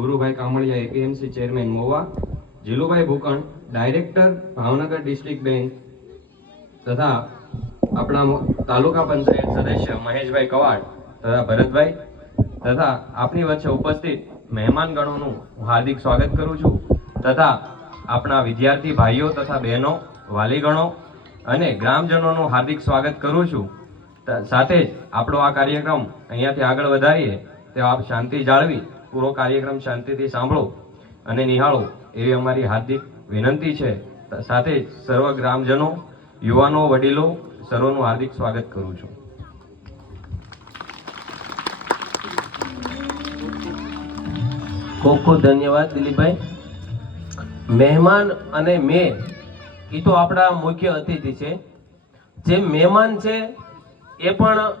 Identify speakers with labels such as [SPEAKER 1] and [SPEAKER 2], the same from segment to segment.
[SPEAKER 1] Gauravbhai Kamaliya APMC chairman Mova, Jilubhai Bhukan, director Bhavnagar district bank તથા આપણા તાલુકા પંચાયત સદસ્ય મહેશભાઈ Quad તથા ભરતભાઈ તથા આપની વચ્ચે ઉપસ્થિત મહેમાનગણોનું હાર્દિક સ્વાગત કરું છું તથા આપણા વિદ્યાર્થી ભાઈઓ તથા બહેનો, વાલીગણો અને ગ્રામજનોનું હાર્દિક સ્વાગત કરું છું. સાથે જ આપણો આ કાર્યક્રમ અહીંયાથી આગળ વધારીએ તો આપ શાંતિ જાળવી પૂરો કાર્યક્રમ શાંતિથી સાંભળો અને નિહાળો એવી અમારી હાર્દિક વિનંતી છે. સાથે જ સર્વ ગ્રામજનો, યુવાનો, વડીલો, સર્વનું હાર્દિક સ્વાગત કરું છું.
[SPEAKER 2] ખૂબ ખૂબ ધન્યવાદ દિલીપભાઈ. મહેમાન અને મેં, એ તો આપણા મુખ્ય અતિથિ છે. જે મહેમાન છે, એ પણ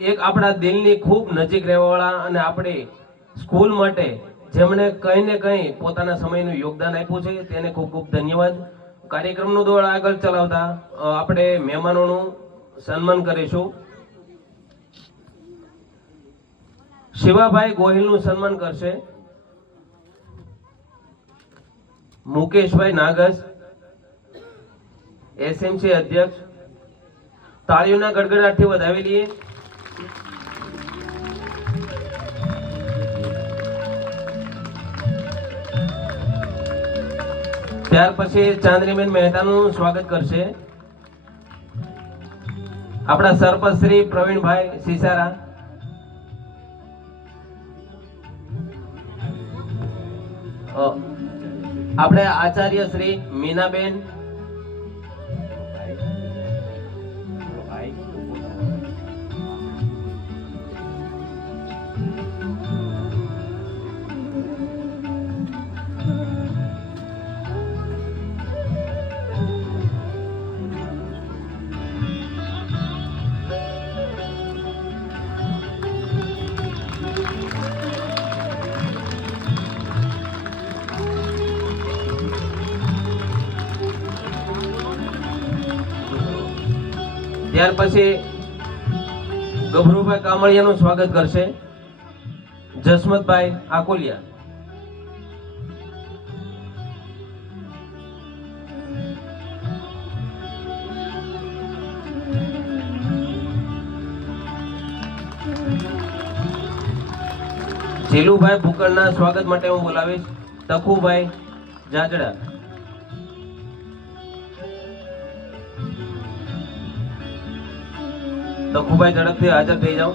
[SPEAKER 2] એક આપણા દિલની ખૂબ નજીક રહેવાવાળા અને આપણે સ્કૂલ માટે જેમણે કંઈ ને કંઈ પોતાના સમયનું યોગદાન આપ્યું છે, તેને ખૂબ ખૂબ ધન્યવાદ. કાર્યક્રમનું દોડ આગળ ચલાવતા આપણે મહેમાનોનું સન્માન કરીશું. શિવાભાઈ ગોહિલનું સન્માન કરશે. મુકેશભાઈ નાગસ, એસએમસી અધ્યક્ષ. તાળીઓના ગડગડાટથી વધાવી લઈએ. ત્યાર પછી ચાંદ્રીબેન મહેતાનું સ્વાગત કરશે. આપણા સરપંચ પ્રવીણભાઈ સિસારા આપણે આચાર્ય શ્રી મીનાબેન ત્યાર પછી ગભરુભાઈ કામળિયાનું સ્વાગત કરશે. જસમતભાઈ આકોલિયા. જીલુભાઈ ભૂકળના સ્વાગત માટે હું બોલાવીશ. તખુભાઈ જાજડા. તખુભાઈ ઝડપથી હાજર થઈ જાઓ.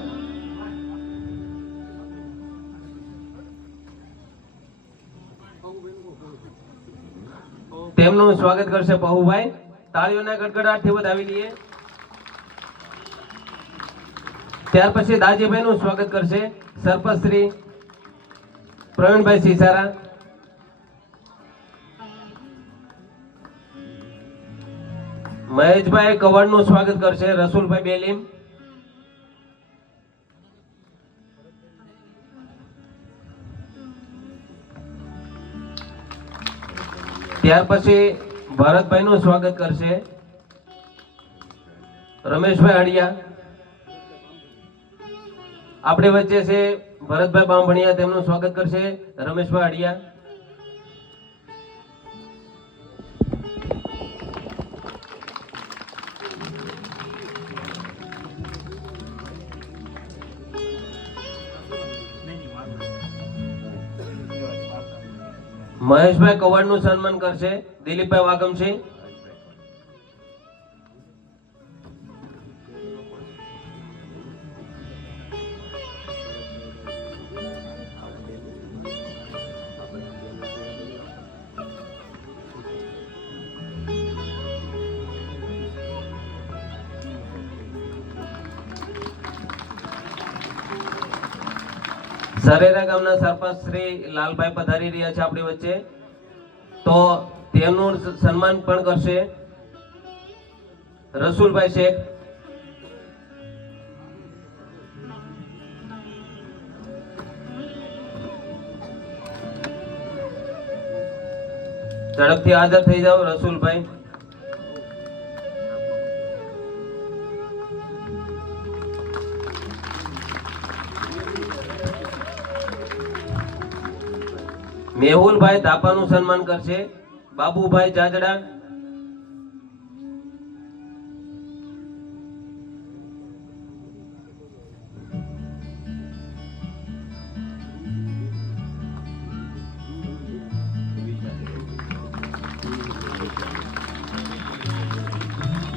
[SPEAKER 2] તેમનું સ્વાગત કરશે પહુભાઈ. તાળીઓના ગડગડાટથી વધાવી લઈએ. ત્યાર પછી દાજીભાઈ નું સ્વાગત કરશે સરપંચ શ્રી પ્રવીણભાઈ સિસારા. મહેશભાઈ કવાડનું સ્વાગત કરશે રસુલભાઈ બેલીમ. ત્યાર પછી ભરતભાઈ નું સ્વાગત કરશે. રમેશભાઈ અડિયા. આપણી વચ્ચે છે ભરતભાઈ બાંભણિયા, તેમનું સ્વાગત કરશે. રમેશભાઈ અડિયા. મહેશભાઈ કવાડનું સન્માન કરશે દિલીપભાઈ વાગમસિંહ સરેરા ગામના સરપંચ શ્રી લાલભાઈ પધારી રહ્યા છે આપણી વચ્ચે. તો તેમનું સન્માન પણ કરશે રસુલભાઈ શેખ. ઝડપથી હાજર થઈ જાઓ રસુલભાઈ. મેહુલભાઈ ધાપાનું સન્માન કરશે. બાબુભાઈ જાજડા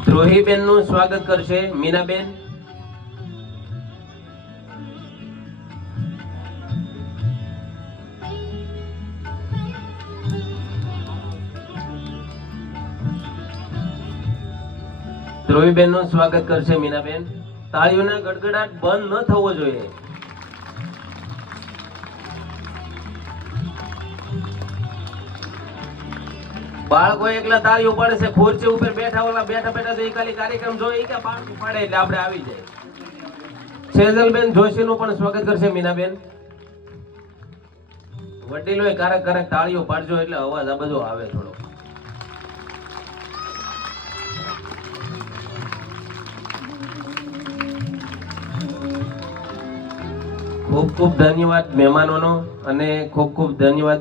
[SPEAKER 2] દ્રોહીબેનનું સ્વાગત કરશે મીનાબેન. દ્રોહીબેનનું સ્વાગત કરશે મીનાબેન. તાળીઓના ગડગડાટ બંધ ન થવો જોઈએ. બાળકો એકલા તાળીઓ પાડે છે ખુરશી ઉપર બેઠા ઓલા બેઠા બેઠા તો એકાલી કાર્યક્રમ જોઈએ કે બાળકો પાડે એટલે આપણે આવી જાય. સેજલબેન જોશીનું પણ સ્વાગત કરશે મીનાબેન. વડીલોએ કારક કારક તાળીઓ પાડજો એટલે અવાજ આ બધો આવે થોડો ખૂબ ખૂબ ધન્યવાદ મહેમાનોનો અને ખૂબ ખૂબ ધન્યવાદ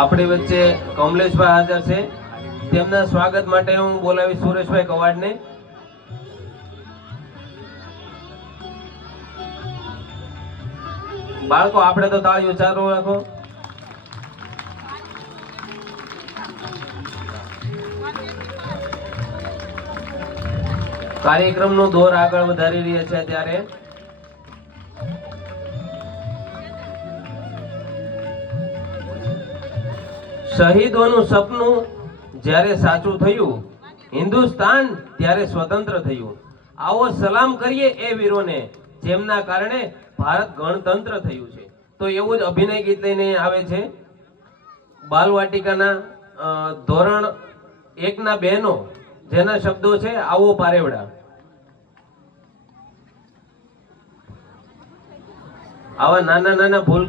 [SPEAKER 2] આપણી વચ્ચે કમલેશભાઈ હાજર છે. તેમના સ્વાગત માટે હું બોલાવી સુરેશભાઈ કવાડને. બાળકો, આપણે તો તાળીઓ ચાલુ રાખો. કાર્યક્રમનો દોર આગળ વધારી રહ્યા છે ત્યારે શહીદોનું સપનું જ્યારે સાચું થયું, હિન્દુસ્તાન ત્યારે સ્વતંત્ર થયું. આવો સલામ કરીએ એ વીરોને, જેમના કારણે ભારત ગણતંત્ર થયું છે. તો એવું જ અભિનય ગીત લઈને આવે છે. બાલવાટિકાના ધોરણ એકના બહેનો જેના શબ્દો છે, આવો પારેવડા. આવા નાના નાના ભૂલ